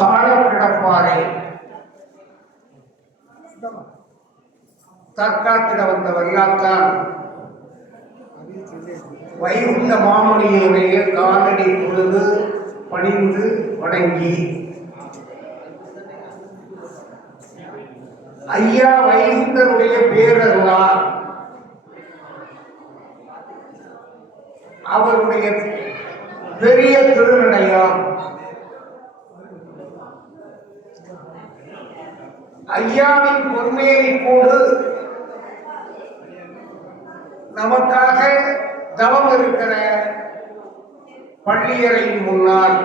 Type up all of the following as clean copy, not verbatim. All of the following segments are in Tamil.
தாழ கிடப்பாரை தற்காத்திட வந்தவர் யாத்தான் வைகுண்ட மாமணியுடைய காலடி பொழுது பணிந்து வணங்கி ஐயா வைகுண்டருடைய பேரருளார் அவருடைய பெரிய திருநடையாம் ஐயாவின் பொன்மேனி கூடு நமக்காக தவம் இருக்கிற பள்ளியறையின் முன்னால்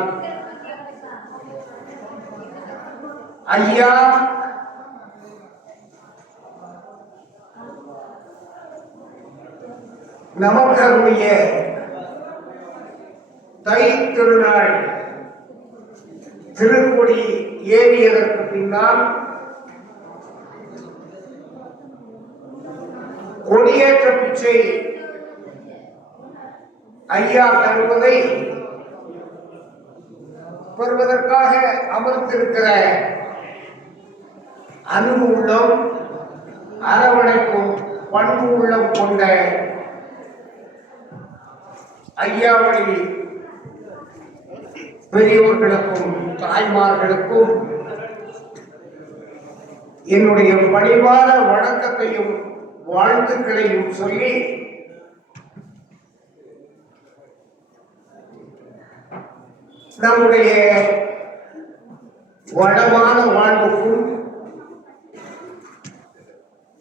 ஐயா நமக்கருடைய தை திருநாள் திருக்கொடி ஏறியதற்கு பின்னால் கொடியேற்ற பிச்சை ஐயா தருவதை பெறுவதற்காக அமர்ந்திருக்கிற அன்பு உள்ளம் அரவணைக்கும் பண்பு உள்ளம் கொண்ட ஐயாவளி பெரியவர்களுக்கும் தாய்மார்களுக்கும் என்னுடைய பணிவான வணக்கத்தையும் வாழ்த்துக்களையும் சொல்லி நம்முடைய வளமான வாழ்வுக்கும்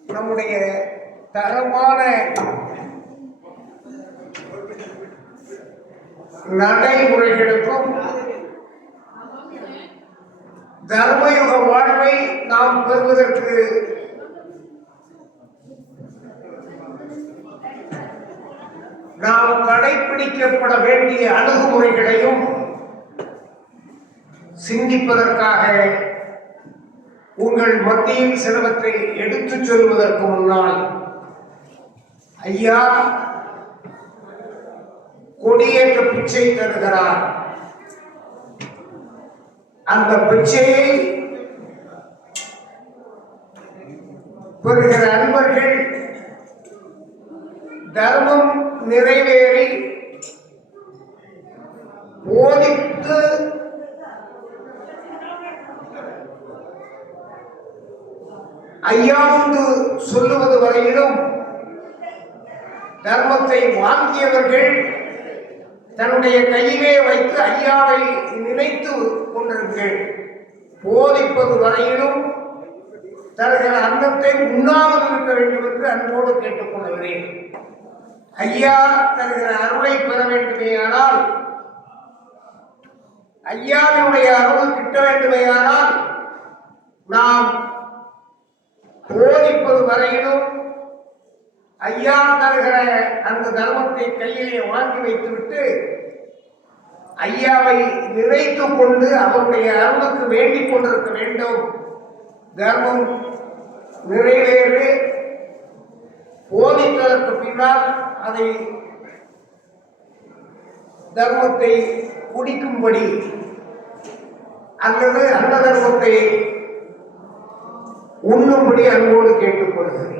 நம்முடைய தரமான நடைமுறைகளுக்கும் தர்மயுக வாழ்வை நாம் பெறுவதற்கு நாம் கடைபிடிக்கப்பட வேண்டிய அணுகுமுறைகளையும் சிந்திப்பதற்காக உங்கள் மத்தியில் சிலவற்றை எடுத்துச் சொல்வதற்கு முன்னால் ஐயா கொடியேற்ற பிச்சை தருகிறார். அந்த பிச்சையை பெறுகிற அன்பர்கள் தர்மம் நிறைவேறி போதித்து ஐயாவுண்டு சொல்லுவது வரையிலும் தர்மத்தை வாங்கியவர்கள் தன்னுடைய கையிலே வைத்து ஐயாவை நினைத்து கொண்டிருங்கள். போதிப்பது வரையிலும் தருகிற அன்னத்தை உண்ணாமல் இருக்க வேண்டும் என்று அன்போடு கேட்டுக்கொள்கிறேன். ஐயா தருகிற அருளை பெற வேண்டுமேயானால், ஐயாவினுடைய அருள் கிட்ட வேண்டுமேயானால் நாம் போதிப்பது வரையிலும் ஐயா தருகிற அந்த தர்மத்தை கையிலே வாங்கி வைத்துவிட்டு ஐயாவை நிறைத்துக் கொண்டு அவருடைய அருளுக்கு வேண்டிக் கொண்டிருக்க வேண்டும். தர்மம் நிறைவேறு போதித்ததற்கு பின்னால் அதை தர்மத்தை குடிக்கும்படி அல்லது அந்த தர்மத்தை உண்ணும்படி அன்போடு கேட்டுக்கொள்கிறேன்.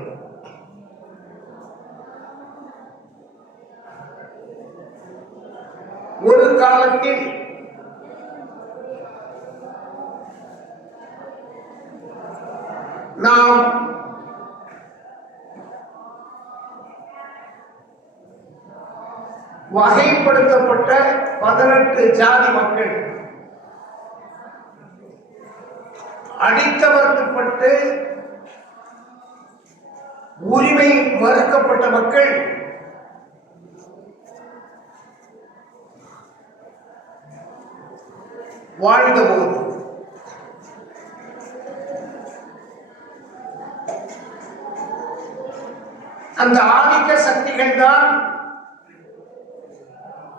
ஒரு காலத்தில் நாம் வகைப்படுத்தப்பட்ட 18 ஜாதி மக்கள், அடித்தவர்க்கப்பட்டு உரிமை மறுக்கப்பட்ட மக்கள் வாழ்ந்தபோது அந்த ஆதிக்க சக்திகள் தான்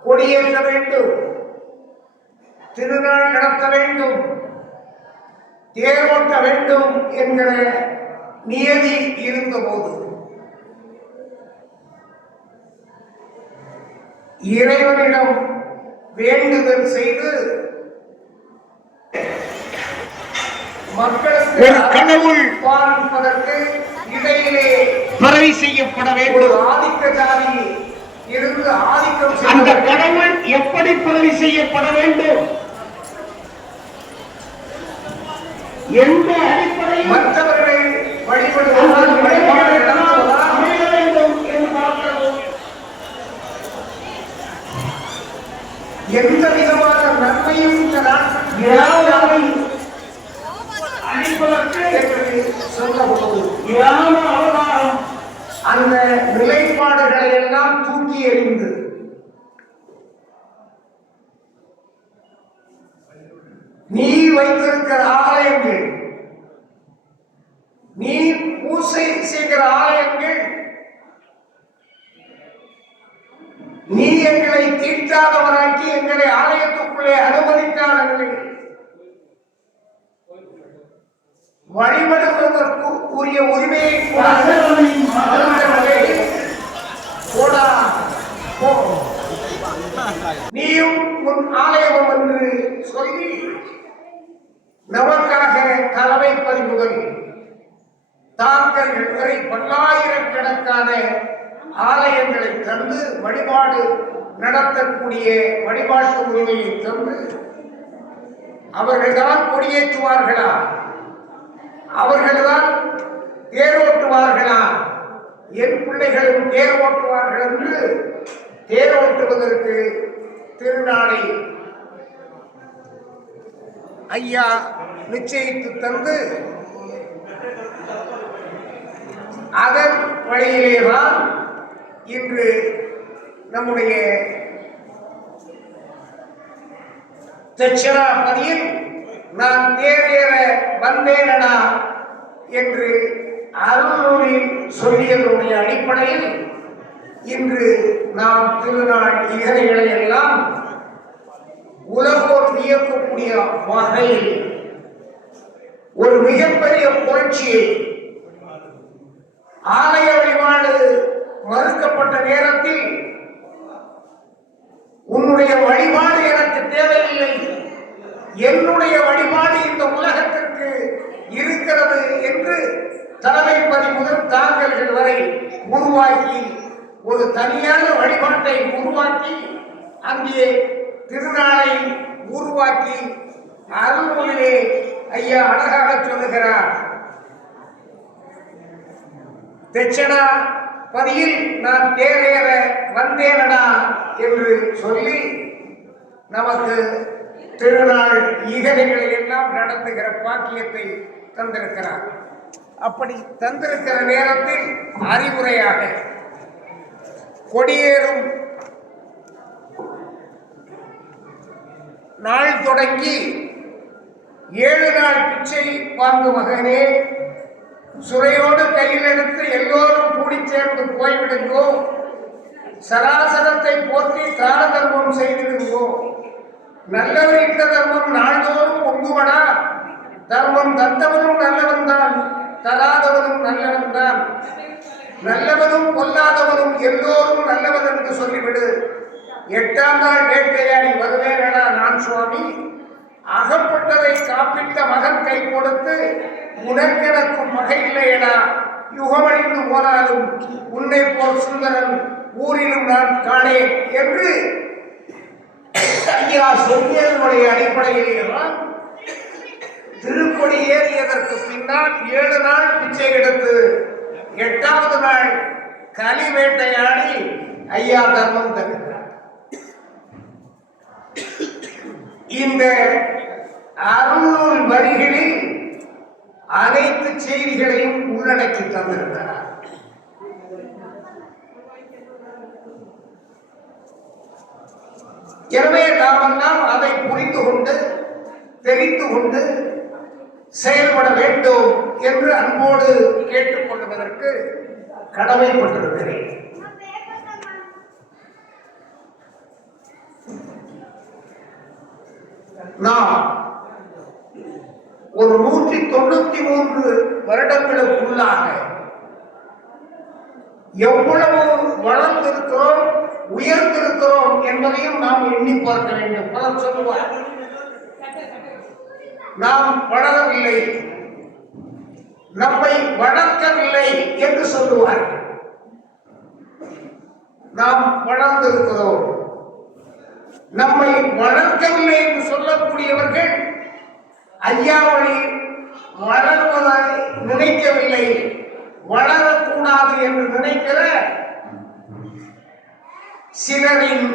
கொடியேற்ற வேண்டும், திருநாள் நடத்த வேண்டும், தேரோட்ட வேண்டும் என்கிற நியதி இருந்தபோது இறைவனிடம் வேண்டுதல் செய்து மக்களுக்கு ஒரு கடவுள் பாலிப்பதற்கு இடையிலே பிறவி செய்யப்பட வேண்டும். ஆதிக்க ஜாதி இருந்து ஆதிக்கம் அந்த கடவுள் எப்படி பிறவி செய்யப்பட வேண்டும்? எந்த அடிப்படையில் மற்றவர்களை வழிபடுவதால் அமைய வேண்டும் என்று பார்க்கிறோம். எந்த விதமான நன்மையும் இந்த நாட்டில் அளிப்பதற்கு என்று சொல்லப்படுவது அவதாரம் அந்த நிலைப்பாடுகளை எல்லாம் தூக்கி எறிந்து நீ வைத்திருக்கிற ஆலயங்கள், நீ பூசை செய்கிற ஆலயங்கள், நீ எங்களை தீட்டாதவராக்கி எங்களை ஆலயத்துக்குள்ளே அனுமதிக்காத நிலையில் வழிபடுவதற்கு உரிய உரிமையை நீயும் உன் ஆலயம் என்று சொல்லி நமக்காக தலைமை பதிவுகள் தாங்கள் வரை பல்லாயிரக்கணக்கான ஆலயங்களை தந்து வழிபாடு நடத்தக்கூடிய வழிபாட்டு உரிமையை தந்து அவர்கள்தான் கொடியேற்றுவார்களா, அவர்கள்தான் தேரோட்டுவார்களா, என் பிள்ளைகளும் தேர் ஓட்டுவார்கள் என்று தேரோட்டுவதற்கு திருநாளை ஐயா நிச்சயித்து தந்து அதன் வழியிலேதான் இன்று நம்முடைய தட்சிணாபதியில் நான் தேரேற வந்தேனடா என்று அருள்நூலில் சொல்லியதனுடைய அடிப்படையில் இன்று நாம் திருநாள் இகதைகளை எல்லாம் உலகோர் வியக்கக்கூடிய வகையில் ஒரு மிகப்பெரிய புரட்சியை ஆலய வழிபாடு மறுக்கப்பட்ட நேரத்தில் உன்னுடைய வழிபாடு எனக்கு தேவையில்லை, என்னுடைய வழிபாடு இந்த உலகத்திற்கு இருக்கிறது என்று தலைமைப்பதி முதல் தாங்கல்கள் வரை உருவாக்கி ஒரு தனியான வழிபாட்டை உருவாக்கி அங்கே திருநாளை உருவாக்கி அருள்மொழியிலே ஐயா அழகாக சொல்லுகிறார். தட்சிணா பதியில் நான் தேரேற வந்தேனடா என்று சொல்லி நமக்கு திருநாள் ஈகதைகளை எல்லாம் நடத்துகிற பாக்கியத்தை தந்திருக்கிறார். அப்படி தந்திருக்கிற நேரத்தில் அறிவுரையாக கொடியேறும் நாள் தொடங்கி 7 நாள் பிச்சை வாங்கு மகனே, சுரையோடு கையில் எடுத்து எல்லோரும் கூடி சேர்ந்து போய்விடுங்கோ, சராசரத்தை போற்றி தான தர்மம் செய்திருங்கோ, நல்லவர் இட்ட தர்மம் நாள்தோறும் பொங்குவடா, தர்மம் தந்தவனும் நல்லவன் தான், தராதவனும் நல்லவன் தான், நல்லவனும் பொல்லாதவனும் எல்லோரும் நல்லவன் என்று சொல்லிவிடு. 8ஆம் நாள் வேட்டையாடி வருவேனடா நான் சுவாமி, அகப்பட்டதை காப்பிட்ட மகன் கை கொடுத்து உனக்கெனக்கும் வகை இல்லையடா, யுகமழிந்து போனாலும் உன்னை போல் சுந்தரன் ஊரிலும் நான் காணேன் என்று ஐயா சொல்லியதனுடைய அடிப்படையில்தான் திருப்படி ஏறியதற்கு பின்னால் 7 நாள் பிச்சை எடுத்து 8ஆவது நாள் களி வேட்டையாடி ஐயா தர்மம் தருகிறார். இந்த அருள்நூல் வரிகளில் அனைத்து செய்திகளையும் உள்ளடக்கி தந்திருக்கிறார். எனவே நாமெல்லாம் அதை புரிந்து கொண்டு தெரிந்து கொண்டு செயல்பட வேண்டும் என்று அன்போடு கேட்டுக்கொள்வதற்கு கடமைப்பட்டிருக்கிறேன். நாம் ஒரு 193 வருடங்களுக்குள்ளாக எவ்வளவு வளர்ந்திருக்கிறோம், உயர்ந்திருக்கிறோம் என்பதையும் நாம் எண்ணி பார்க்க வேண்டும். பலர் சொல்லுவார், நாம் வளரவில்லை, நம்மை வளர்க்கவில்லை என்று சொல்லுவார்கள். நாம் வளர்ந்திருக்கிறோம். நம்மை வளர்க்கவில்லை என்று சொல்லக்கூடியவர்கள் ஐயாவளி வளர்வதை நினைக்கவில்லை, வளரக்கூடாது என்று நினைக்கிற சிலரின்,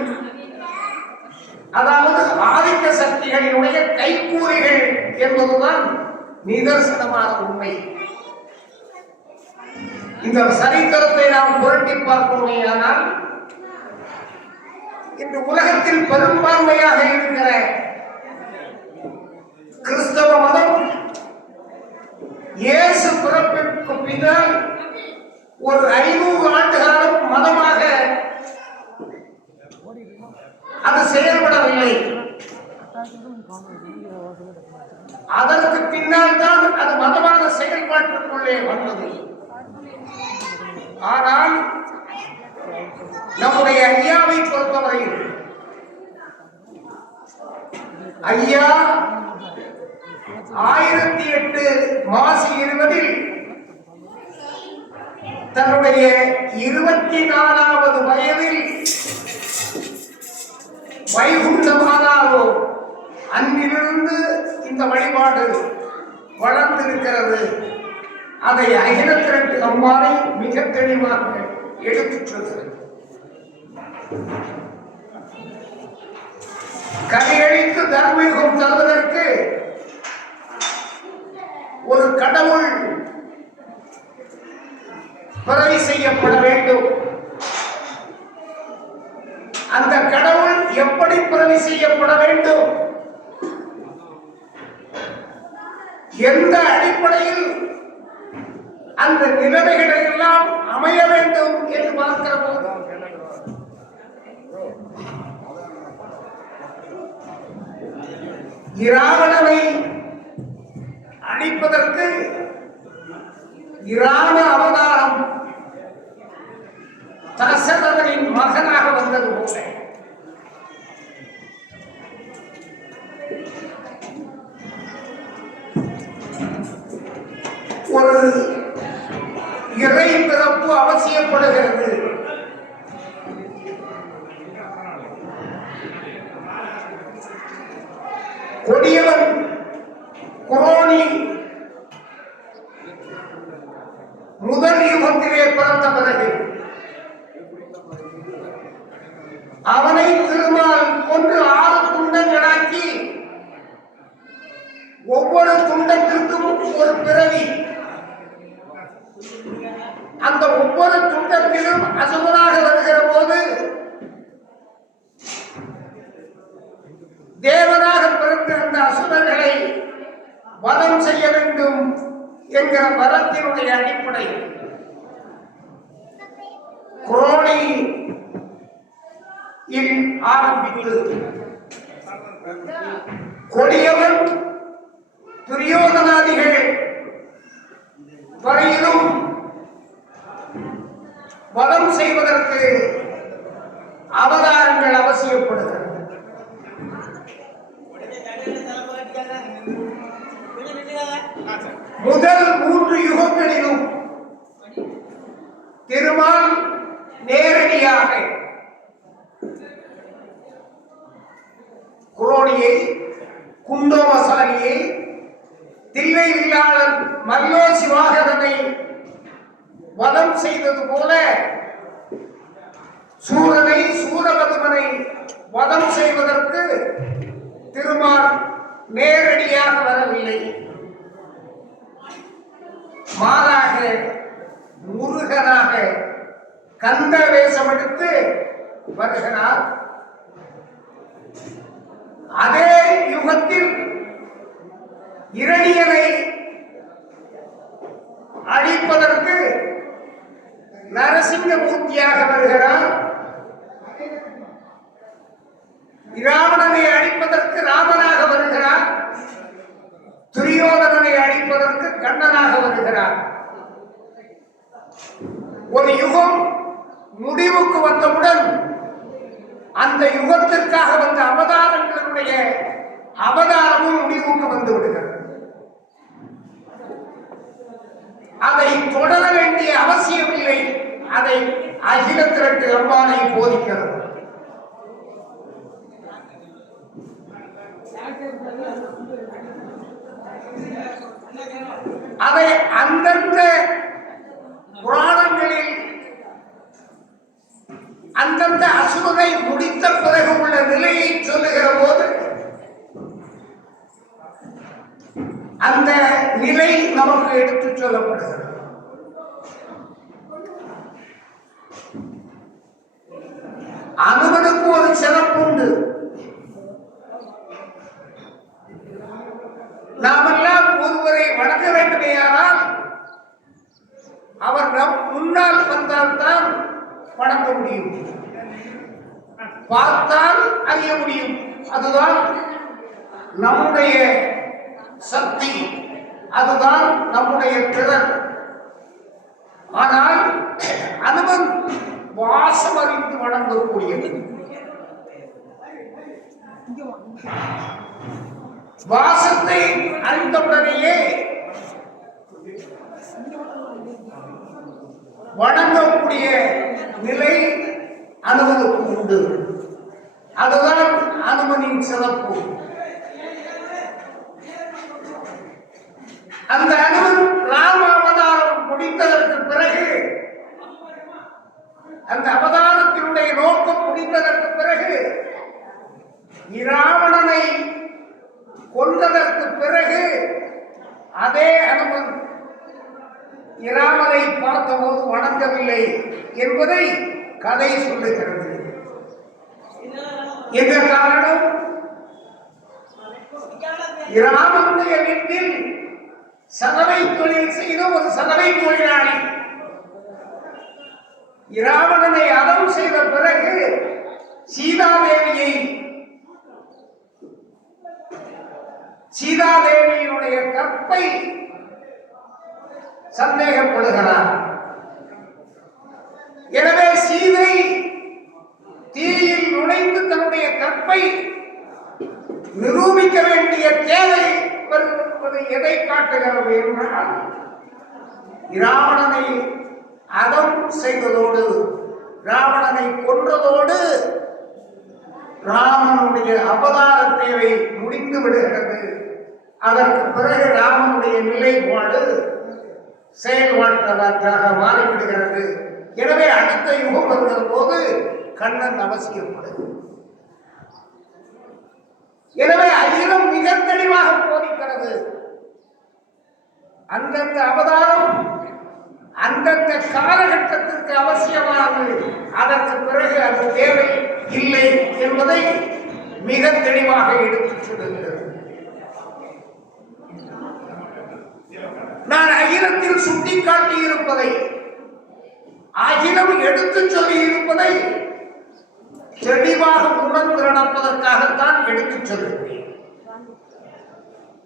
அதாவது ஆதிக்க சக்திகளினுடைய கைக்கூலிகள் என்பதுதான் நிதர்சனமான உண்மை. இந்த சரித்திரத்தை நாம் புரட்டி பார்ப்போமேயானால், இன்று உலகத்தில் பெரும்பான்மையாக இருக்கிற கிறிஸ்தவ மதம் இயேசு பிறப்பிற்கு பின்னால் ஒரு 500 ஆண்டு காலம் மதமாக அது செயல்படவில்லை. அதற்கு பின்னால் தான் அது மதமான செயல்பாட்டிற்குள்ளே வந்தது. ஆனால் நம்முடைய ஐயாவை பொறுத்தவரையில் ஐயா 1008 மாசி 20 தன்னுடைய 24வது வயதில் வைகுண்டமானாரோ அன்றிலிருந்து இந்த வழிபாடு வளர்ந்திருக்கிறது. அதை அகிலத்திரட்டு அம்மானை மிக தெளிவாக எடுத்துச் சொல்கிறது. கரையழித்து தர்மயுகம் தருவதற்கு ஒரு கடவுள் பிறவி செய்யப்பட வேண்டும். அந்த கடவுள் எப்படி பிறவி செய்யப்பட வேண்டும், எந்த அடிப்படையில் அந்த நிலைமைகளை எல்லாம் அமைய வேண்டும் என்று பார்க்கிற போது இராவணனை அழிப்பதற்கு இராவண அவதாரம் தசரதனின் மகனாக வந்தது போல ஒரு இறை பிறப்பு அவசியப்படுகிறது. கொடியவன் குரோனி முதல் யுகத்திலே பிறந்த பிறகு அவனை திருமால் கொன்று 6 துண்டங்களாக்கி ஒவ்வொரு துண்டத்திற்கும் ஒரு பிறவி, அந்த ஒவ்வொரு துண்டத்திலும் அசுரனாக வருகிற போது தேவனாக பிறந்த அந்த அசுரர்களை வதம் செய்ய வேண்டும் என்கிற வரத்தினுடைய அடிப்படை குரோனி ஆரம்பித்து கொடியவன் துரியோதனாதிகள் வரையிலும் வதம் செய்வதற்கு அவதாரங்கள் அவசியப்படுகிறது. முதல் 3 யுகங்களிலும் திருமால் நேரடியாக குரோனியை, குண்டோமசாலியை, தில்லை வில்லாளன் மல்லோ சிவாகரனை வதம் செய்தது போல சூரனை, சூரபதுமனை வதம் செய்வதற்கு திருமால் நேரடியாக வரவில்லை. மாறாக முருகனாக கந்த வேஷம் எடுத்து வருகிறார். அதே யுகத்தில் இரணியனை அழிப்பதற்கு நரசிங்கமூர்த்தியாக வருகிறார். இராவணனை அழிப்பதற்கு ராமனாக வருகிறார். துரியோதனனை அழிப்பதற்கு கண்ணனாக வருகிறார். ஒரு யுகம் முடிவுக்கு வந்தவுடன் அந்த யுகத்திற்காக வந்த அவதாரங்களுடைய அவதாரமும் முடிவுக்கு வந்து விடுகிறது. அதை தொடர வேண்டிய அவசியமில்லை. அதை அகில திரட்டு அம்மானை போதிக்கிறது. அதை அந்தந்த புராணங்களில் அந்தந்த அசுரனை முடித்த பிறகு உள்ள நிலையை சொல்லுகிற போது அந்த நிலை நமக்கு எடுத்துச் சொல்லப்படுகிறது. அனுமனுக்கு ஒரு சிறப்பு உண்டு. நாமெல்லாம் ஒருவரை வணங்க வேண்டுமேயானால் அவர் நம் முன்னால் வந்தால்தான் வணங்க முடியும், பார்த்தால் அறிய முடியும். அதுதான் நம்முடைய சக்தி, அதுதான் நம்முடைய திறன். ஆனால் அனுமன் வாசம் அறிந்து வணங்கக்கூடியது. வாசத்தை அறிந்தவுடனேயே வணங்கக்கூடிய நிலை அனுமனுக்கு உண்டு. அதுதான் அனுமனின் சிறப்பு. அந்த அனுமன் ராம அவதாரம் முடிந்ததற்கு பிறகு, அந்த அவதாரத்தினுடைய நோக்கம் முடிந்ததற்கு பிறகு, இராவணனை கொண்டதற்கு பிறகு அதே அனுமன் இராமனை பார்த்தபோது வணங்கவில்லை என்பதை கதை சொல்லுகிறது. என்ற காரணம், இராமனுடைய வீட்டில் சலவை தொழில் செய்த ஒரு சலவை தொழிலாளி இராவணனை அறம் செய்த பிறகு சீதாதேவியினுடைய கற்பை சந்தேகப்படுகிறார். எனவே சீதை தீயில் நுழைந்து தன்னுடைய கற்பை நிரூபிக்க வேண்டிய தேவை வருவது எதை காட்டுகிறது என்றால், இராவணனை அறம் செய்ததோடு, ராவணனை கொன்றதோடு ராமனுடைய அவதார தேவை முடிந்து விடுகிறது. அதற்கு பிறகு ராமனுடைய நிலைப்பாடு செயல்பாட்டதாக மாறிவிடுகிறது. எனவே அடுத்த யுகம் வருகிற போது கண்ணன் அவசியப்படுது. எனவே அகிலம் மிக தெளிவாக போதிக்கிறது. அந்தந்த அவதாரம் அந்தந்த காலகட்டத்திற்கு அவசியமானது, அதற்கு பிறகு அது தேவை இல்லை என்பதை மிக தெளிவாக எடுத்துச் சொல்லுகிறது. நான் அகிலத்தில் சுட்டிக்காட்டி இருப்பதை, அகிலம் எடுத்துச் சொல்லி இருப்பதை தெளிவாக உணர்ந்து நடப்பதற்காகத்தான் எடுத்துச் சொல்லுகிறேன்.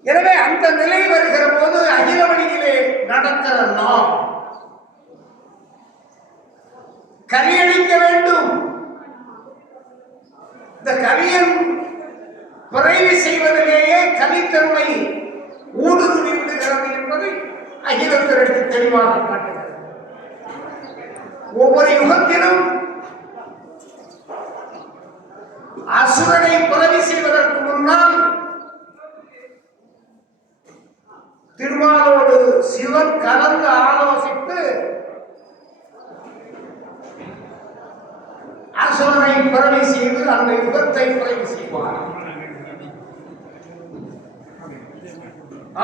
எனவே அந்த நிலை வருகிற போது அகில வழியிலே நடக்கிற நாம் கலியளிக்க வேண்டும். இந்த கலியன் பிறவி செய்வதிலேயே கலித்தன்மை ஊடுருவி விடுகிறது என்பதை அகிலத்திற்கு தெளிவாக காட்டுகிறது. ஒவ்வொரு யுகத்திலும் அசுரனை பிறவி செய்வதற்கு முன்னால் திருமாலோடு சிவன் கலந்து ஆலோசித்து அசுரனை பிறவி செய்து அந்த யுகத்தை பிறவி செய்வார்.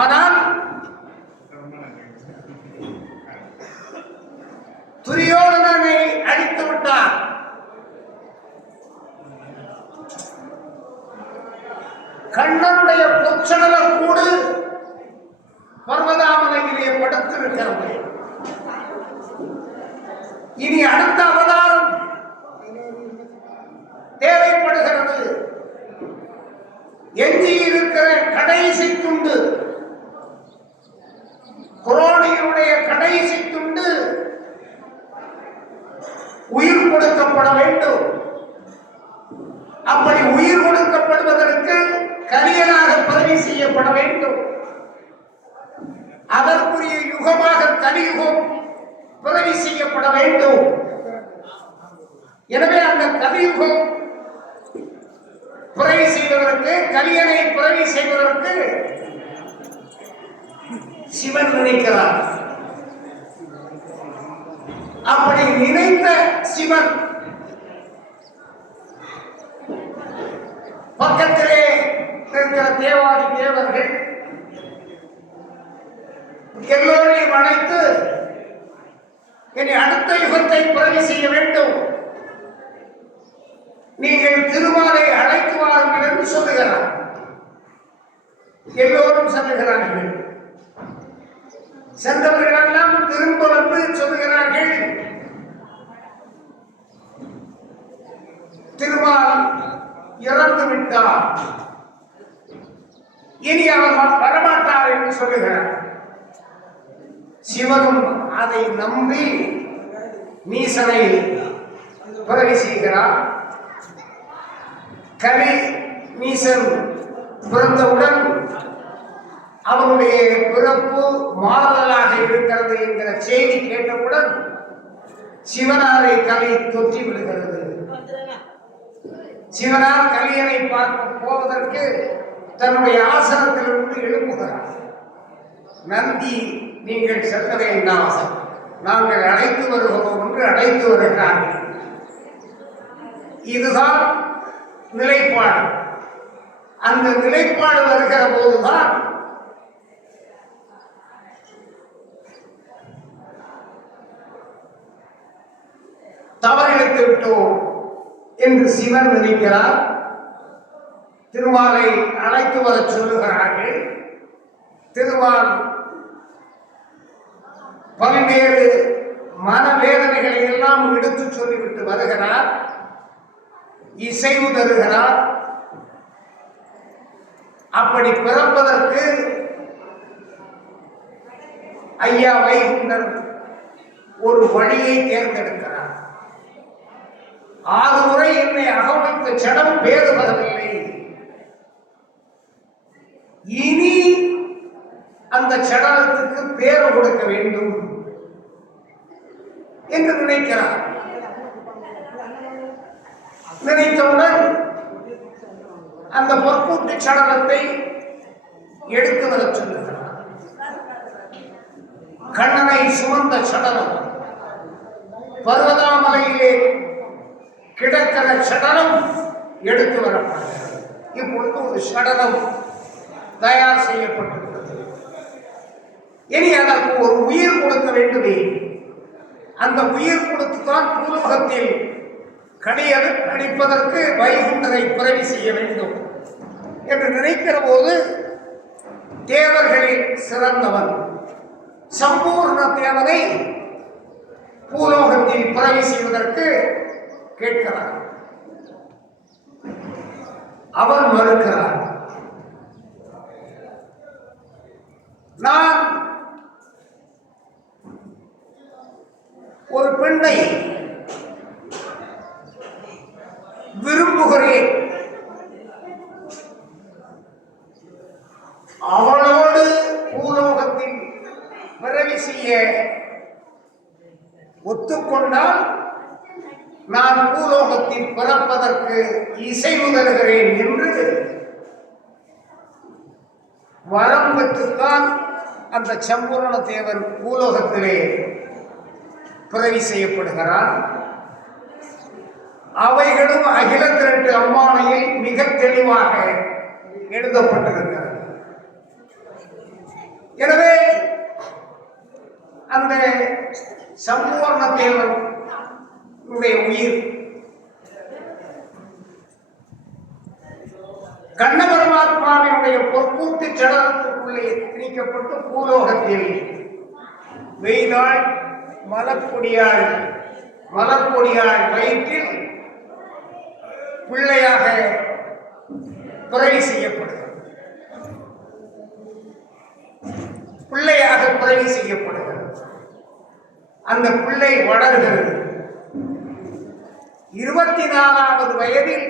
ஆனால் துரியோதனனை அழித்து விட்டார். கண்ணனுடைய பொற்சடல கூடு பர்வதாமலையிலே படுத்திருக்கிறது. இனி அடுத்த அவதாரம் தேவைப்படுகிறது. எஞ்சி இருக்கிற கடைசி துண்டு, குரோனியுடைய கடைசி துண்டு உயிர் கொடுக்கப்பட வேண்டும். அப்படி உயிர் கொடுக்கப்படுவதற்கு கலியனாக பதிவு செய்யப்பட வேண்டும். கலியுகம் பிறவி செய்யப்பட வேண்டும். எனவே அந்த கலியுகம் பிறவி செய்வதற்கு, கலியனை பிறவி செய்வதற்கு சிவன் நினைக்கிறார். அப்படி நினைத்த சிவன் பக்கத்திலே இருக்கிற தேவாதி தேவர்கள் எல்லோரையும் அழைத்து, இனி அடுத்த யுகத்தை பிறவி செய்ய வேண்டும், நீங்கள் திருமாலை அழைத்து வாருங்கள் என்று சொல்லுகிறார். எல்லோரும் சொல்லுகிறார்கள். சென்றவர்களெல்லாம் திரும்ப வந்து சொல்லுகிறார்கள், திருமால் இறந்து விட்டார், இனி அவர் வரமாட்டார் என்று சொல்லுகிறார். சிவனும் அதை நம்பி நீசனை பிறவி செய்கிறார். கலி நீசன் பிறந்தவுடன் அவனுடைய பிறப்பு மாறுதலாக இருக்கிறது என்கிற செய்தி கேட்டவுடன் சிவனாரை கலி தொற்றி விடுகிறது. சிவனார் கலியனை பார்க்க போவதற்கு தன்னுடைய ஆசனத்திலிருந்து எழுப்புகிறார். நந்தி, நீங்கள் செல்ல வேண்டாம், நாங்கள் அழைத்து வருகிறோம் என்று அழைத்து வருகிறார்கள். இதுதான் நிலைப்பாடு. அந்த நிலைப்பாடு வருகிற போதுதான் தவறிழைத்து விட்டோம் என்று சிவன் நினைக்கிறார். திருமாலை அழைத்து வர சொல்லுகிறார்கள். திருமால் பல்வேறு மனவேதனைகளை எல்லாம் எடுத்து சொல்லிவிட்டு வருகிறார். இசைவு தருகிறார். அப்படி பிறப்பதற்கு ஐயா வைகுண்டர் ஒரு வழியை தேர்ந்தெடுக்கிறார். 6 முறை என்னை அகமைத்த சடம் பேறு பெறவில்லை, இனி அந்த சடலத்துக்கு பேரு கொடுக்க வேண்டும் என்று நினைக்கிறார். நினைத்தவுடன் அந்த பொற்கூட்டு சடலத்தை எடுத்து வர சொல்லுகிறார். கண்ணனை சுமந்த சடலம், பர்வதாமலையிலே கிடக்கிற சடலம் எடுத்து வரப்படுகிறது. இப்பொழுது ஒரு சடலம் தயார் செய்யப்பட்டிருக்கிறது. இனி அதற்கு ஒரு உயிர் கொடுக்க வேண்டுமே. அந்த உயிர் கொடுத்துதான் பூலோகத்தில் கடிப்பதற்கு வைகுண்டரை பிறவி செய்ய வேண்டும் என்று நினைக்கிற போது தேவர்களில் சிறந்தவன் சம்பூர்ண தேவனை பூலோகத்தில் பிறவி செய்வதற்கு கேட்கிறார். அவர் மறுக்கிறார். நான் ஒரு பெண்ணை விரும்புகிறேன், அவளோடு பூலோகத்தில் பிறவி செய்ய ஒத்துக்கொண்டால் நான் பூலோகத்தில் பிறப்பதற்கு இசைவு தருகிறேன் என்று வரம் பெற்றுத்தான் அந்த சம்பூரண தேவன் பூலோகத்திலே பிறவி செய்யப்படுகிறார். அவைகளும் அகில திரட்டு அம்மானையில் மிக தெளிவாக எழுதப்பட்டிருக்கிறது. எனவே அந்த சம்பூர்ண தேவன் உயிர் கண்ண பரமாத்மாவினுடைய பொற்கூட்டு சடலத்துக்குள்ளே திணிக்கப்பட்டு பூலோகத்தில் வெயிலாள் மலர்கொடியாள் வயிற்றில் பிள்ளையாக பிறவி செய்யப்படுகிறது. அந்த பிள்ளை வளர்கிறது. 24வது வயதில்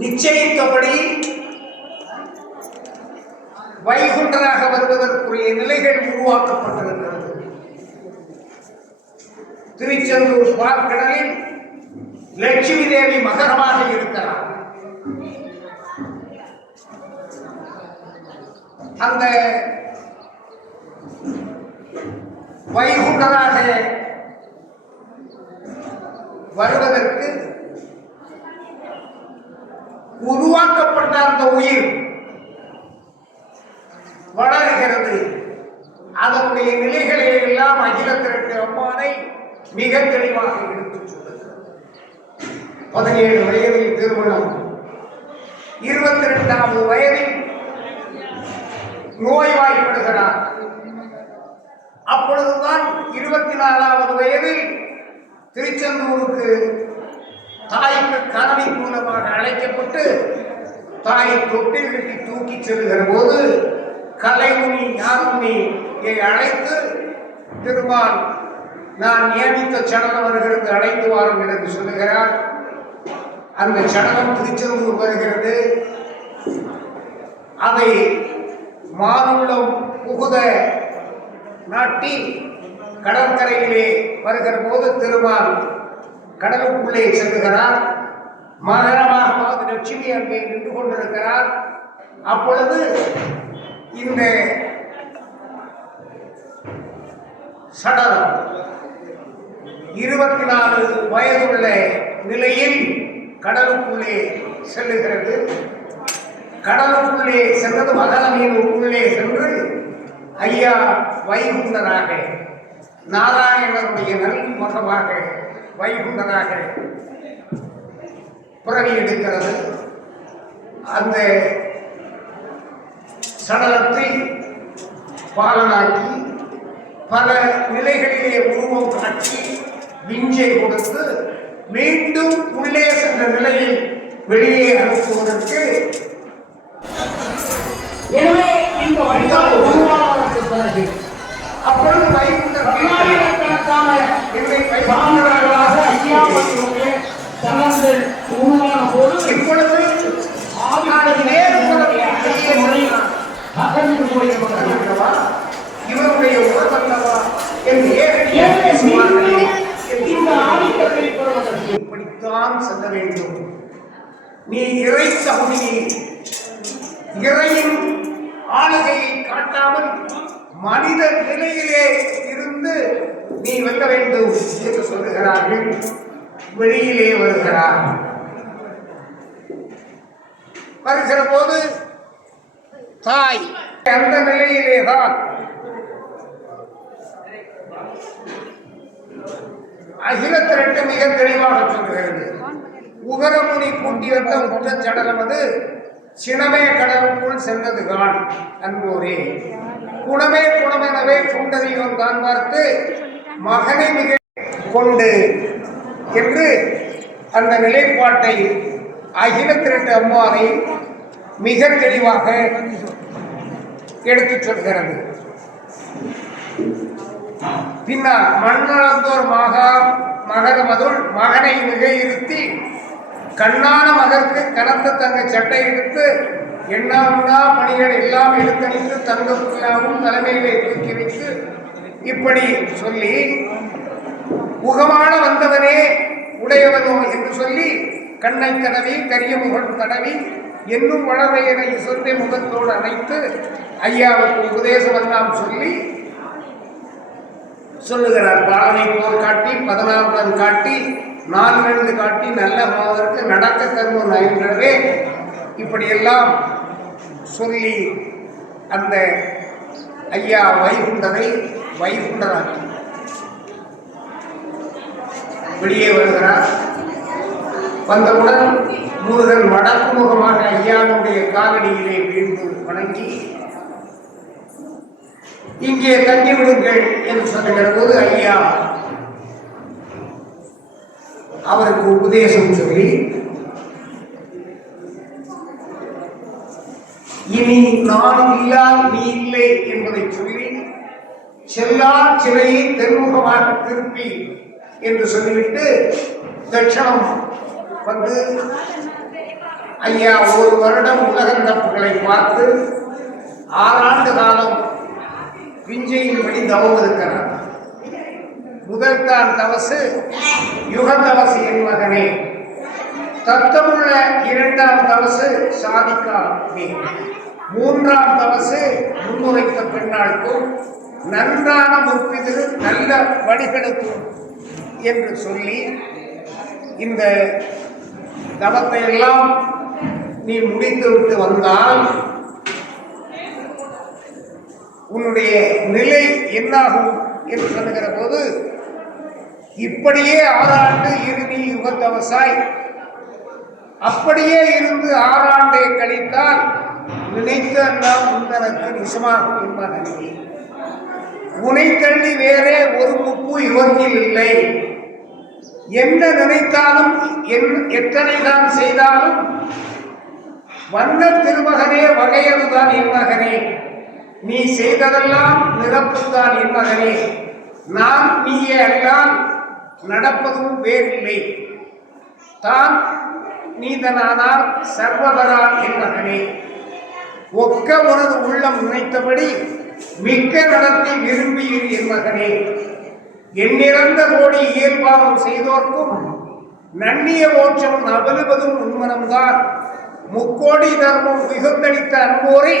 நிச்சயித்தபடி வைகுண்டராக வருவதற்குரிய நிலைகள் உருவாக்கப்பட்டிருக்கிறது. திருச்செந்தூர் பார்க்கடலில் லட்சுமி தேவி மகரமாக இருக்கிறார். அந்த வைகுண்டராக வருவதற்கு உருவாக்கப்பட்ட அந்த உயிர் வளர்கிறது. அதனுடைய நிலைகளை எல்லாம் அகில திரட்டு அம்மானை மிக தெளிவாக எடுத்துச் சொல்லுகிறது. 17 வயதில் திருமணம், 22வது வயதில் நோய்வாய்ப்படுகிறார். அப்பொழுதுதான் 24வது வயதில் திருச்செந்தூருக்கு தாய்க்கு கனவி மூலமாக அழைக்கப்பட்டு தாய் தொட்டில் கட்டி தூக்கி செல்கிற போது கலைமுனி ஞானமுனியை அழைத்து திருமால் நான் நியமித்த சடலம் வருகிறது, அழைத்து வாருங்கள் என்று சொல்லுகிறார். அந்த சடலம் திருச்செந்தூர் வருகிறது. அதை மானுள்ளம் புகுத நாட்டி கடற்கரையிலே வருகிற போது திருமால் கடலுக்குள்ளே செல்லுகிறார். மகரமாக லட்சுமி அங்கே நின்று கொண்டிருக்கிறார். அப்பொழுது இந்த சடலம் 24 வயதுள்ள நிலையில் கடலுக்குள்ளே செல்லுகிறது. கடலுக்குள்ளே சென்றது மகரமீன் உள்ளே சென்று ஐயா வைகுண்டராக நாராயணனுடைய நல்முகமாக வைகுண்டராக பிறவி எடுக்கிறது. அந்த சடலத்தை பாலனாக்கி பல நிலைகளிலே உருவம் காட்டி விஞ்சை கொடுத்து மீண்டும் உள்ளே சென்ற நிலையில் வெளியே அனுப்புவதற்கு எனவே இந்த வழிபாடு உருவாவதற்கு பிறகு அப்பொழுது வைகுண்டர் பல்லாயிரக்கணக்கான பாண்டவர்களாக ஐயாவுடைய தலங்கள் உருவான போது இப்பொழுது அகன்று போயிருக்கிறவா இவருடைய உறவல்லவா என்று இந்த ஆதிக்கத்தை பெறுவதற்கு இப்படித்தான் செல்ல வேண்டும். நீ இறை தகுதியை இறையின் ஆளுகையை காட்டாமல் மனித நிலையிலே இருந்து நீ வெல்ல வேண்டும் என்று சொல்லுகிறார்கள். வெளியிலே வருகிறார். வருகிற போது தாய் அந்த நிலையிலேதான் அகில திரட்டு மிக தெளிவாக சொல்லுகிறது. உகரமுனி கூட்டி வந்த முற்றச்சடலம் அது சினமே கடலுக்குள் சென்றது கான் அன்போரே குணமே குணமெனவே குண்டறியோன் தான் பார்த்து மகனை மிக கொண்டு என்று அந்த நிலைப்பாட்டை அகில திரட்டு அம்மானை மிக தெளிவாக எடுத்துச் சொல்கிறது. பின்னால் மண்ணளந்தோர் மகரமதுள் மகனை மிக இருத்தி கண்ணான மகற்கு கனத்த தங்க சட்டை எடுத்து எண்ணாமுன்னா பணிகள் எல்லாம் எடுத்தணித்து தங்க புல்லாவும் தலைமையிலே தூக்கி வைத்து இப்படி சொல்லி முகமான வந்தவனே உடையவனோ என்று சொல்லி கண்ணை தடவி கரிய முகம் தடவி என்னும் வளர்வையனை சொன்ன முகத்தோடு அணைத்து ஐயாவுக்கு உபதேசம் எல்லாம் சொல்லி சொல்லுகிறார். பாலனை போர் காட்டி 16 காட்டி 4 காட்டி நல்ல மாதற்கு நடக்க கருவம் நயன்றவே இப்படியெல்லாம் சொல்லி அந்த ஐயா வைகுண்டரை வைகுண்டராக்கி வெளியே வருகிறார். வந்தவுடன் முருகன் வடக்கு முகமாக ஐயாவுடைய காலடியிலே வீழ்ந்து வணங்கி இங்கே தங்கிவிடுங்கள் என்று சொல்லுகிற போது ஐயா அவருக்கு உபதேசம் சொல்லி இனி நான் இல்லால் நீ இல்லை என்பதை சொல்லி செல்லார் சிலையை தென்முகமாக திருப்பி என்று சொல்லிவிட்டு தட்சணம் வந்து ஐயா ஒரு வருடம் உலகந்தப்புகளை பார்த்து 6 ஆண்டு காலம் விஞ்சையின்படி தவம் இருக்கிறார். முதல் தான் தவசு யுகந்தவசு என் மகனே, தத்தமுள்ள 2ஆம் தவசு சாதிக்கா நீ, 3ஆம் தவசு முன்னுரைத்த பெண்ணாளுக்கும் நன்றான முற்பிதிரு நல்ல வழிகளுக்கும் என்று சொல்லி இந்த தவத்தை எல்லாம் நீ முடித்துவிட்டு வந்தால் உன்னுடைய நிலை என்னாகும் என்று சொல்லுகிற போது, இப்படியே 6 ஆண்டு இறுதி யுகத்தவசாய் அப்படியே இருந்து 6 ஆண்டை கழித்தால் நினைத்த எல்லாம் உந்தனக்கு நிசமாகும் என்பதே. உனை தள்ளி வேறே ஒரு முப்பு யுகத்தில் இல்லை. என்ன நினைத்தாலும் எத்தனை தான் செய்தாலும் வந்த திருமகனே வகையதுதான் என் மகனே, நீ செய்ததெல்லாம் நிரப்புத்தான் என் மகனே, நான் நீயே அல்லால் நடப்பதும் வேறில்லை, தான் நீதனானால் சர்வதரா என் மகனே, ஒக்க உனது உள்ளம் நினைத்தபடி மிக்க நடத்தி விரும்பியிரு என் மகனே, எண்ணிறந்த கோடி இயல்பாவும் செய்தோர்க்கும் நன்னிய மோட்சம் நவலுவதும் உன்மனம்தான், முக்கோடி தர்மம் மிகுந்தளித்த அன்போரை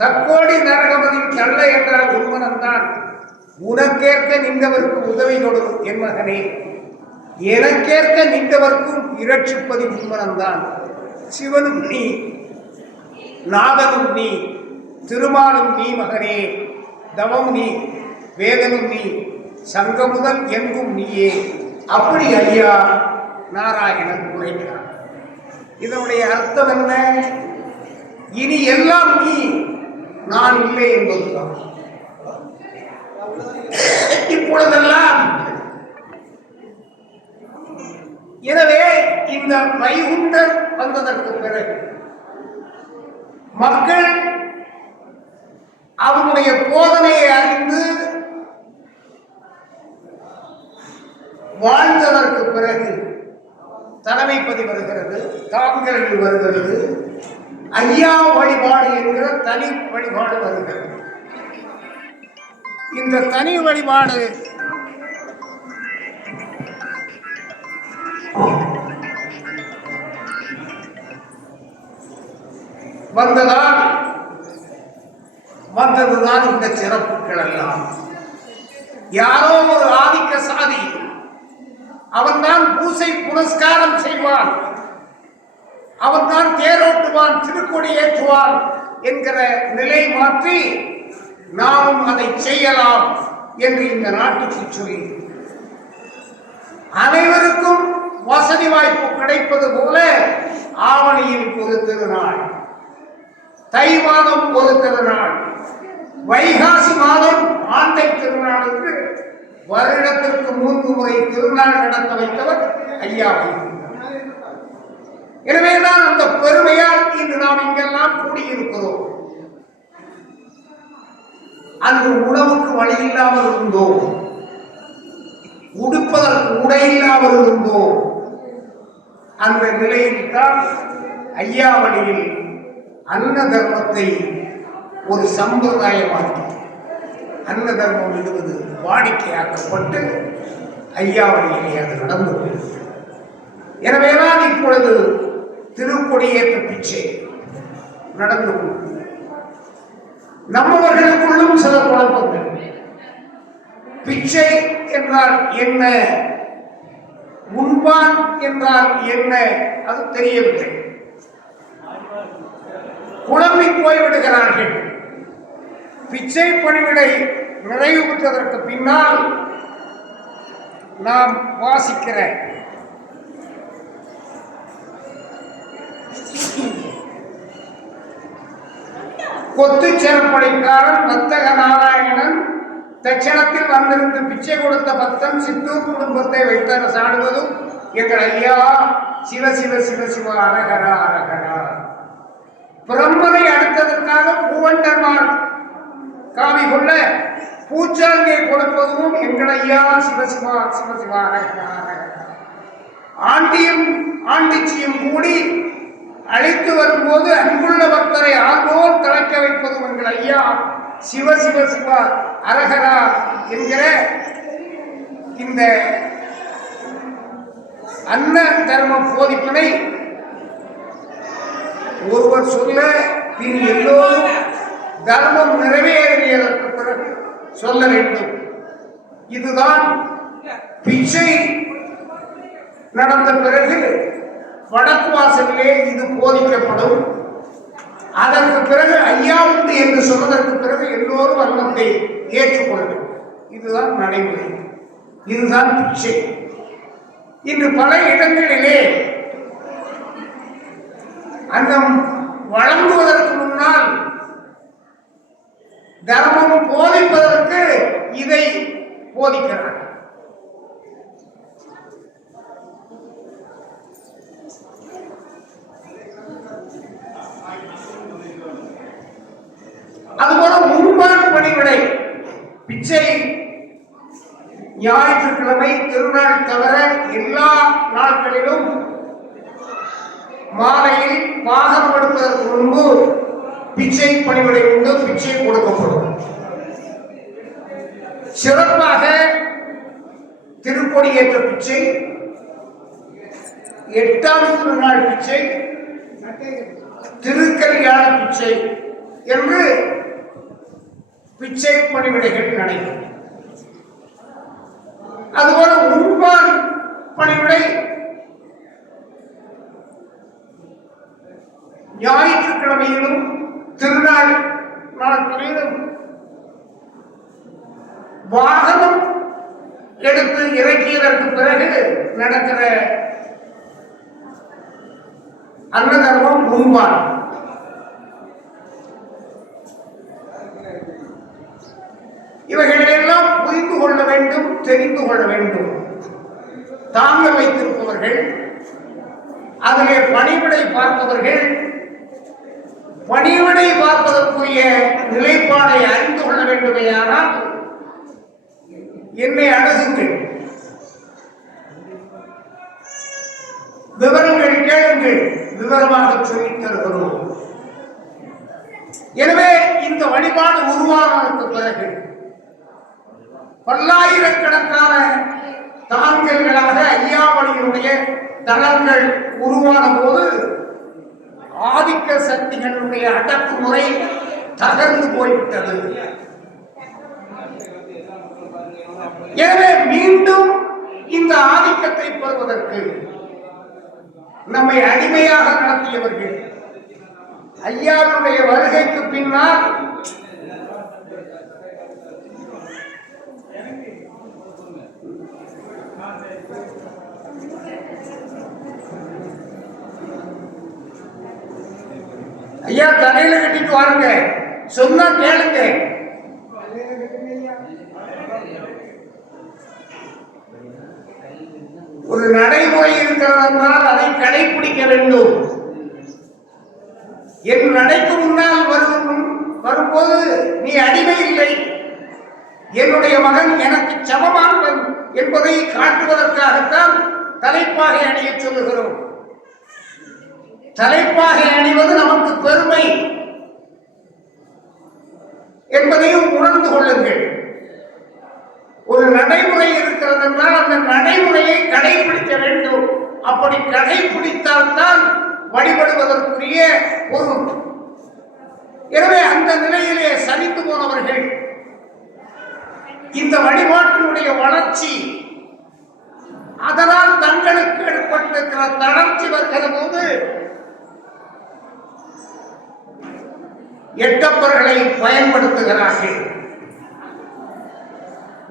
தக்கோடி நரகமதில் தள்ள என்றால் உன்மனம்தான், உனக்கேற்க நின்றவர்க்கு உதவி கொடு என் மகனே, எனக்கேற்க நின்றவர்க்கும் இரட்சிப்பது உன்மனம்தான், சிவனும் நீ நாதனும் நீ திருமாலும் நீ மகனே, தவம் நீ வேதனும் நீ சங்க முதல் எங்கும் நீயே. அப்படி ஐயா நாராயணன் உரைக்கிறார். இதனுடைய அர்த்தம் என்ன? இனி எல்லாம் நீ, நான் இல்லை என்பதுதான். இப்பொழுதெல்லாம் எனவே இந்த வைகுண்டர் வந்ததற்கு பிறகு மக்கள் அவனுடைய போதனையை அறிந்து வாழ்ந்ததற்கு பிறகு தலைமைப்பதி வருகிறது, தாங்கள் வருகிறது, ஐயா வழிபாடு என்கிற தனி வழிபாடு வருகிறது. இந்த தனி வழிபாடு வந்ததுதான் இந்த சிறப்புகள் எல்லாம். யாரோ ஒரு ஆதிக்க சாதி அவன் தான் பூசை புனஸ்காரம் செய்வான், அவன் தான் தேரோட்டுவான், திருக்கொடி ஏற்றுவான் என்கிற நிலை மாற்றி நாம் அதை செய்யலாம் என்று இந்த நாட்டுக்கு சொல்லி அனைவருக்கும் வசதி வாய்ப்பு கிடைப்பது போல ஆவணியில் ஒரு திருநாள், தை மாதம் ஒரு திருநாள், வைகாசி மாதம் ஆண்டை திருநாள் என்று வருடத்திற்கு 3 முறை திருநாள் நடத்த வைத்தவர் ஐயா. எனவேதான் அந்த பெருமையால் இன்று நாம் இங்கெல்லாம் கூடியிருக்கிறோம். அன்று உணவுக்கு வழி இல்லாமல் இருந்தோம், உடுப்பதற்கு உடை இல்லாமல் இருந்தோம். அந்த நிலையில் தான் ஐயா வழியில் அன்ன தர்மத்தை ஒரு சம்பிரதாயமாக்கி அன்ன தர்மம் இடுவது வாடிக்கையாக்கப்பட்டு ஐயா வழியிலே அது நடந்தது. எனவேதான் இப்பொழுது திருக்கொடியேற்ற பிச்சை நடந்து கொண்டு நம்மவர்களுக்குள்ளும் சில குழப்பங்கள். பிச்சை என்றால் என்ன, உண்பான் என்றால் என்ன, அது தெரியவில்லை. குழம்பி போய்விடுகிறார்கள். பிச்சை பணிவிடை நிறைவு பெற்றதற்கு பின்னால் நாம் வாசிக்கிற கொத்து சிறப்படைக்காரன் வர்த்தக நாராயணன் தட்சணத்தில் வந்திருந்து பிச்சை கொடுத்த பக்தன் சித்தூர் குடும்பத்தை வைத்தர சாடுவதும் எங்கள் ஐயா சிவ சிவ சிவ சிவ அரகரா அரகரா. பிரம்மனை அடுத்ததற்காக பூவண்டர்மான் காவி கொள்ள பூச்சாங்கை கொடுப்பதும் எங்கள் ஐயா சிவசிவா சிவசிவா அரகரா அரகரா. ஆண்டியும் ஆண்டிச்சியும் கூடி அழைத்து வரும்போது அன்புள்ள பக்தரை ஆர்வம் திளைக்க வைப்பது உங்கள் ஐயா சிவ சிவ சிவா அரகரா என்கிற இந்த அன்ன தர்ம போதிப்பினை ஒருவர் சொல்ல பின் எல்லோரும் தர்மம் நிறைவேறியதற்கு பிறகு சொல்ல வேண்டும். இதுதான் பிச்சை நடந்த பிறகு வடக்கு வாசலிலே இது போதிக்கப்படும். அதற்கு பிறகு ஐயா உண்டு என்று சொன்னதற்கு பிறகு எல்லோரும் அன்னத்தை ஏற்றுக்கொள்ளும். இதுதான் நடைமுறை, இதுதான் பிச்சை. இன்று பல இடங்களிலே அன்னம் வழங்குவதற்கு முன்னால் தர்மம் போதிப்பதற்கு இதை போதிக்கிறார். அதுபோல முன்பான் பணிவிடை பிச்சை ஞாயிற்றுக்கிழமை திருநாள் தவிர எல்லா நாட்களிலும் மாலையில் வாகனம் எடுப்பதற்கு முன்பு பிச்சை பணிவிடை உண்டு, பிச்சை கொடுக்கப்படும். சிறப்பாக திருக்கொடியேற்ற பிச்சை, 8ஆம் திருநாள் பிச்சை, திருக்கல்யாண பிச்சை என்று பிச்சை பணிவிடைகள் நடைபெறும். அதுபோல முன்பான் பணிவிடை ஞாயிற்றுக்கிழமையிலும் திருநாள் நாட்களிலும் வாகனம் எடுத்து இறக்கியதற்கு பிறகு நடக்கிற அன்னதர்மம் முன்பான். இவைகளெல்லாம் புரிந்து கொள்ள வேண்டும், தெரிந்து கொள்ள வேண்டும். தாங்க வைத்திருப்பவர்கள், அதிலே பணிவிடை பார்ப்பவர்கள் பணிவிடை பார்ப்பதற்குரிய நிலைப்பாடை அறிந்து கொள்ள வேண்டுமையானால் என்னை அணுகுங்கள், விவரங்கள் கேளுங்கள், விவரமாக சொல்லித் தருகிறோம். எனவே இந்த வழிபாடு உருவானதற்கு பிறகு பல்லாயிரக்கணக்கான தாங்கல்களாக ஐயாவளியினுடைய தளங்கள் உருவான போது ஆதிக்க சக்திகளுடைய அடக்குமுறை தகர்ந்து போய்விட்டது. எனவே மீண்டும் இந்த ஆதிக்கத்தை பெறுவதற்கு நம்மை அடிமையாக நடத்தியவர்கள் ஐயாவுடைய வருகைக்கு பின்னால் ஐயா தலையில கட்டிட்டு வாருங்க, சொன்னா கேளுங்க. ஒரு நடைமுறை இருக்கிறதென்றால் அதை கடைபிடிக்க வேண்டும். என் நடைக்கு முன்னால் வரும்போது நீ அடிமை இல்லை, என்னுடைய மகன் எனக்கு சமமானவன் என்பதை காட்டுவதற்காகத்தான் தலைப்பாகை அணிய சொல்லுகிறோம். தலைப்பாகை அணிவது நமக்கு பெருமை என்பதையும் உணர்ந்து கொள்ளுங்கள். ஒரு நடைமுறை இருக்கிறது என்றால் அந்த நடைமுறையை கடைபிடிக்க வேண்டும். அப்படி கடைபிடித்தால்தான் வழிபடுவதற்குரிய பொருள். எனவே அந்த நிலையிலே சலித்து போனவர்கள் இந்த வழிபாட்டினுடைய வளர்ச்சி, அதனால் தங்களுக்கு ஏற்பட்டிருக்கிற தளர்ச்சி வருகிற போது எட்டப்பர்களை பயன்படுத்துகிறார்கள்.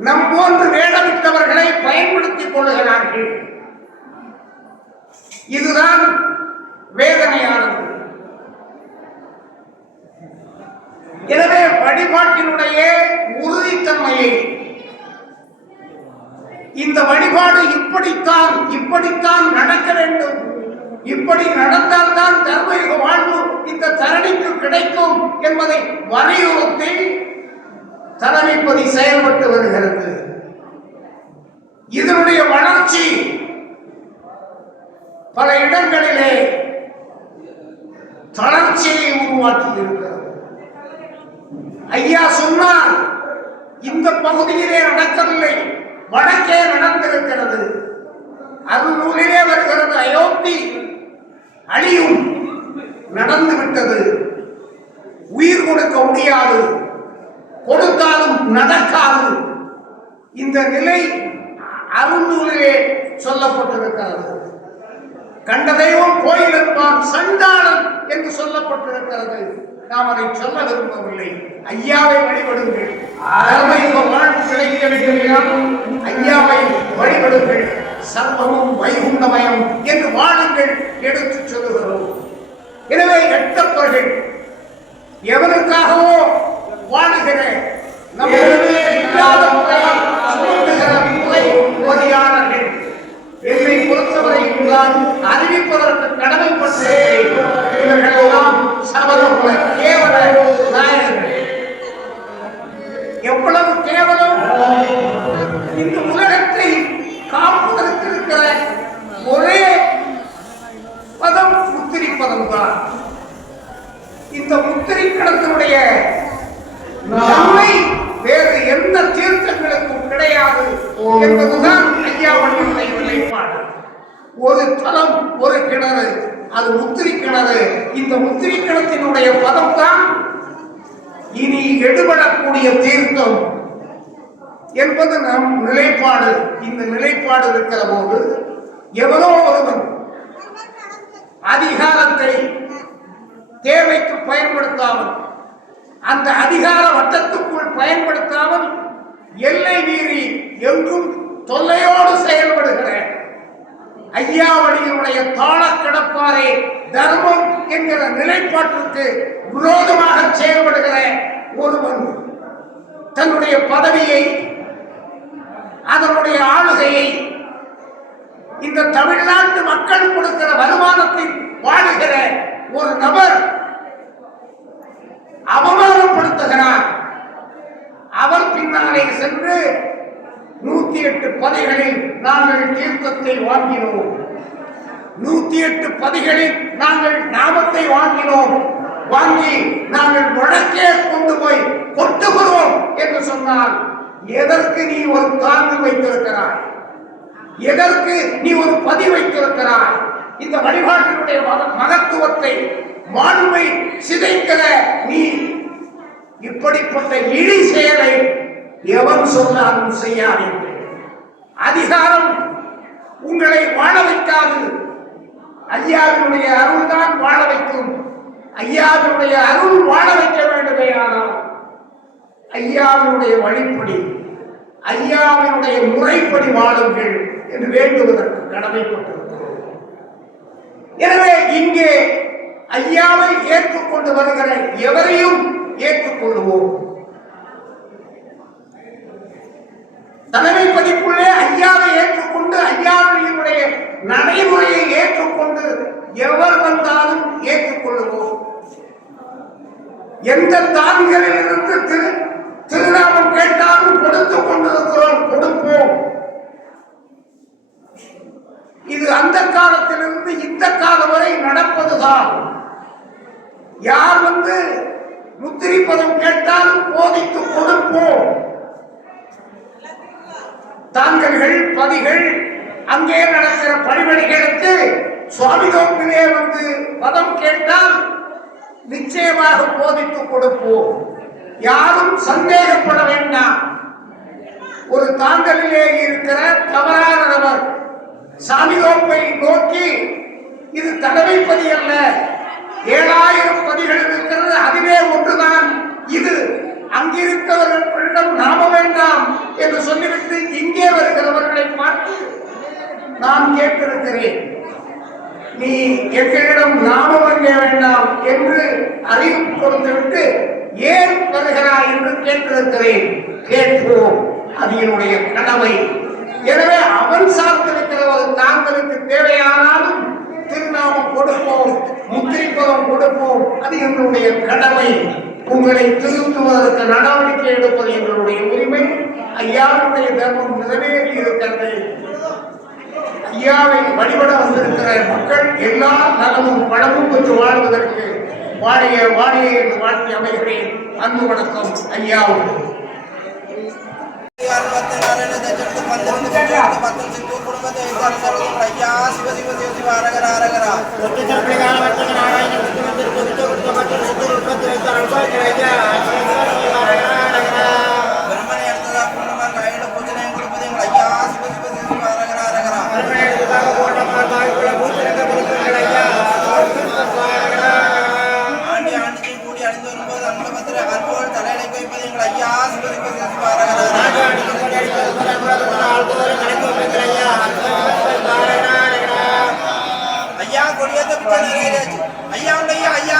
நம் போன்று வேடமிட்டவர்களை பயன்படுத்திக் கொள்ளுகிறார்கள். இதுதான் வேதனையானது. எனவே வழிபாட்டினுடைய உறுதித்தன்மையை, இந்த வழிபாடு இப்படித்தான் நடக்க வேண்டும், இப்படி நடந்தால்தான் தர்மயுக வாழ்வு இந்த தரணிக்கு கிடைக்கும் என்பதை வலியுறுத்தி தலைமைப்பதி செயல்பட்டு வருகிறது. இதனுடைய வளர்ச்சி பல இடங்களிலே தளர்ச்சியை உருவாக்கி இருக்கிறது. ஐயா சொன்னார், இந்த பகுதியிலே நடக்கவில்லை, வடக்கே நடந்திருக்கிறது. அருள்நூலிலே வருகிறது, அயோத்தி அழியும், நடந்துவிட்டது, உயிர் கொடுக்க முடியாது, கொடுத்தாலும் நடக்காது. இந்த நிலை அருள்நூலிலே சொல்லப்பட்டிருக்கிறது. கண்ட தெய்வம் கோயில் என்பான் சண்டாளன் என்று சொல்லப்பட்டிருக்கிறது. நாம் அதை சொல்ல விரும்பவில்லை. ஐயாவை வழிபடுங்கள். கிடைக்க வேண்டும். ஐயாவை வழிபடுங்கள். சர்வமும் வைகுண்டமயம் என்று வாழுங்கள் எடுத்து சொல்லுகிறோம். எனவே எட்டப்பர்கள் எவனுக்காகவோ வாழுகிற நம்முடைய பொறியாளர்கள் என்னை பொறுத்தவரை அறிவிப்பதற்கு கடமைப்பட்டிருக்கிறேன். இவர்களெல்லாம் சபதமுள்ள கேவல நாயகர்கள். எவ்வளவு கேவலம்! இந்த உலகத்தை காப்பதற்கு இருக்கிற ஒரே பதம் முத்திரி பதம் தான். இந்த முத்திரி கடத்தினுடைய நன்மை வேறு எந்த தீர்த்தங்களுக்கும் கிடையாது என்பதுதான் ஐயாவுடைய நிலைப்பாடு. ஒரு தலம், ஒரு கிணறு, அது முத்திரி கிணறு. இந்த முத்திரி கிணத்தினுடைய பதம் தான் இனி எடுபடக்கூடிய தீர்த்தம் என்பது நம் நிலைப்பாடு. இந்த நிலைப்பாடு இருக்கிற போது எவரோ ஒருவன் அதிகாரத்தை தேவைக்கு பயன்படுத்தாமல், அந்த அதிகார வட்டத்துக்குள் பயன்படுத்தாமல், எல்லை மீறி எங்கும் தொல்லையோடு செயல்படுகிற ஐயாவடியினுடைய தாள கிடப்பாரே தர்மம் என்கிற நிலைப்பாட்டிற்கு விரோதமாக செயல்படுகிற ஒருவன் தன்னுடைய பதவியை, அதனுடைய ஆளுகையை, இந்த தமிழ்நாட்டு மக்கள் கொடுக்கிற வருமானத்தை வாழுகிற ஒரு நபர் அவமானப்படுத்துகிறார். அவர் பின்னாலே சென்று 108 பதிகளில் நாங்கள் தீர்த்தத்தை வாங்கினோம், 108 பதிகளில் நாங்கள் நாமத்தை வாங்கினோம், வாங்கி நாங்கள் வழக்கே கொண்டு போய் கொட்டுகிறோம் என்று சொன்னால், எதற்கு நீ ஒரு தாங்கு வைத்திருக்கிறாய்? எதற்கு நீ ஒரு பதி வைத்திருக்கிறாய்? இந்த வழிபாட்டினுடைய மகத்துவத்தை, மாண்பை சிதைக்கிற நீ இப்படிப்பட்ட இழி செயலை எவன் சொன்னாலும் செய்யாதீர்கள். அதிகாரம் உங்களை வாழ வைக்காது. ஐயாவினுடைய அருள் தான் வாழ வைக்கும். ஐயாவினுடைய அருள் வாழ வைக்க வேண்டுமே. ஆனால் ஐயாவினுடைய வழிப்படி, ஐயாவினுடைய முறைப்படி வாழுங்கள் என்று வேண்டுவதற்கு கடமைப்பட்டிருக்கிறோம். எனவே இங்கே ஐயாவை ஏற்றுக்கொண்டு வருகிற எவரையும் ஏற்றுக்கொள்வோம். தலைமை பதிப்புள்ளே ஐயாவை ஏற்றுக்கொண்டு, ஐயாவுடைய நடைமுறையை ஏற்றுக்கொண்டு எவர் வந்தாலும் ஏற்றுக்கொள்வோம். எந்த தான்களிலிருந்து திருநாமம் கேட்டாலும் கொடுத்துக் கொண்டிருக்கிறோம், கொடுப்போம். இது அந்த காலத்திலிருந்து இந்த காலம் வரை நடப்பதுதான். யார் வந்து முத்திரி பதம் கேட்டாலும் போதித்து கொடுப்போம். தாங்கல்கள், பதிகள், அங்கே நடக்கிற பணிபடிகளுக்கு சுவாமி தோப்பிலே வந்து பதம் கேட்டால் நிச்சயமாக போதித்து கொடுப்போம். யாரும் சந்தேகப்பட வேண்டாம். ஒரு தாங்கலிலே இருக்கிற தவறான நபர் சாமிதோப்பை நோக்கி, இது தலைமை பதி அல்ல, 7000 பதிகள் இருக்கிறது, அதுவே ஒன்றுதான் இது, அங்கிருக்கிறவர்களிடம் நாம வேண்டாம் என்று சொல்லிவிட்டு இங்கே வருகிறவர்களை பார்த்து நான் கேட்டிருக்கிறேன், நீ எங்களிடம் நாமம் வாங்க வேண்டாம் என்று அறிவிப்பு கொடுத்துவிட்டு ஏன் வருகிறாய் என்று கேட்டிருக்கிறேன். கேட்போம், அது என்னுடைய கடமை. எனவே அவன் சார்ந்திருக்கிற ஒரு தாங்களுக்கு தேவையானாலும் திருநாமம் கொடுப்போம், முத்திரிப்பதம் கொடுப்போம், அது எங்களுடைய கடமை. உங்களை திருத்துவதற்கு நடவடிக்கை எடுப்பது எங்களுடைய உரிமை. ஐயாவுடைய தர்மம் நிறைவேறி இருக்கிறது. ஐயாவை வழிபட வந்திருக்கிற மக்கள் எல்லா நலமும் பணமும் பெற்று வாழ்வதற்கு வாழைய வாழைய என்று வாழ்த்தி அமைகிறேன். அன்பு வணக்கம் ஐயாவோடு. ஐயா கொடியேற்ற ஐயா ஐயா ஐயா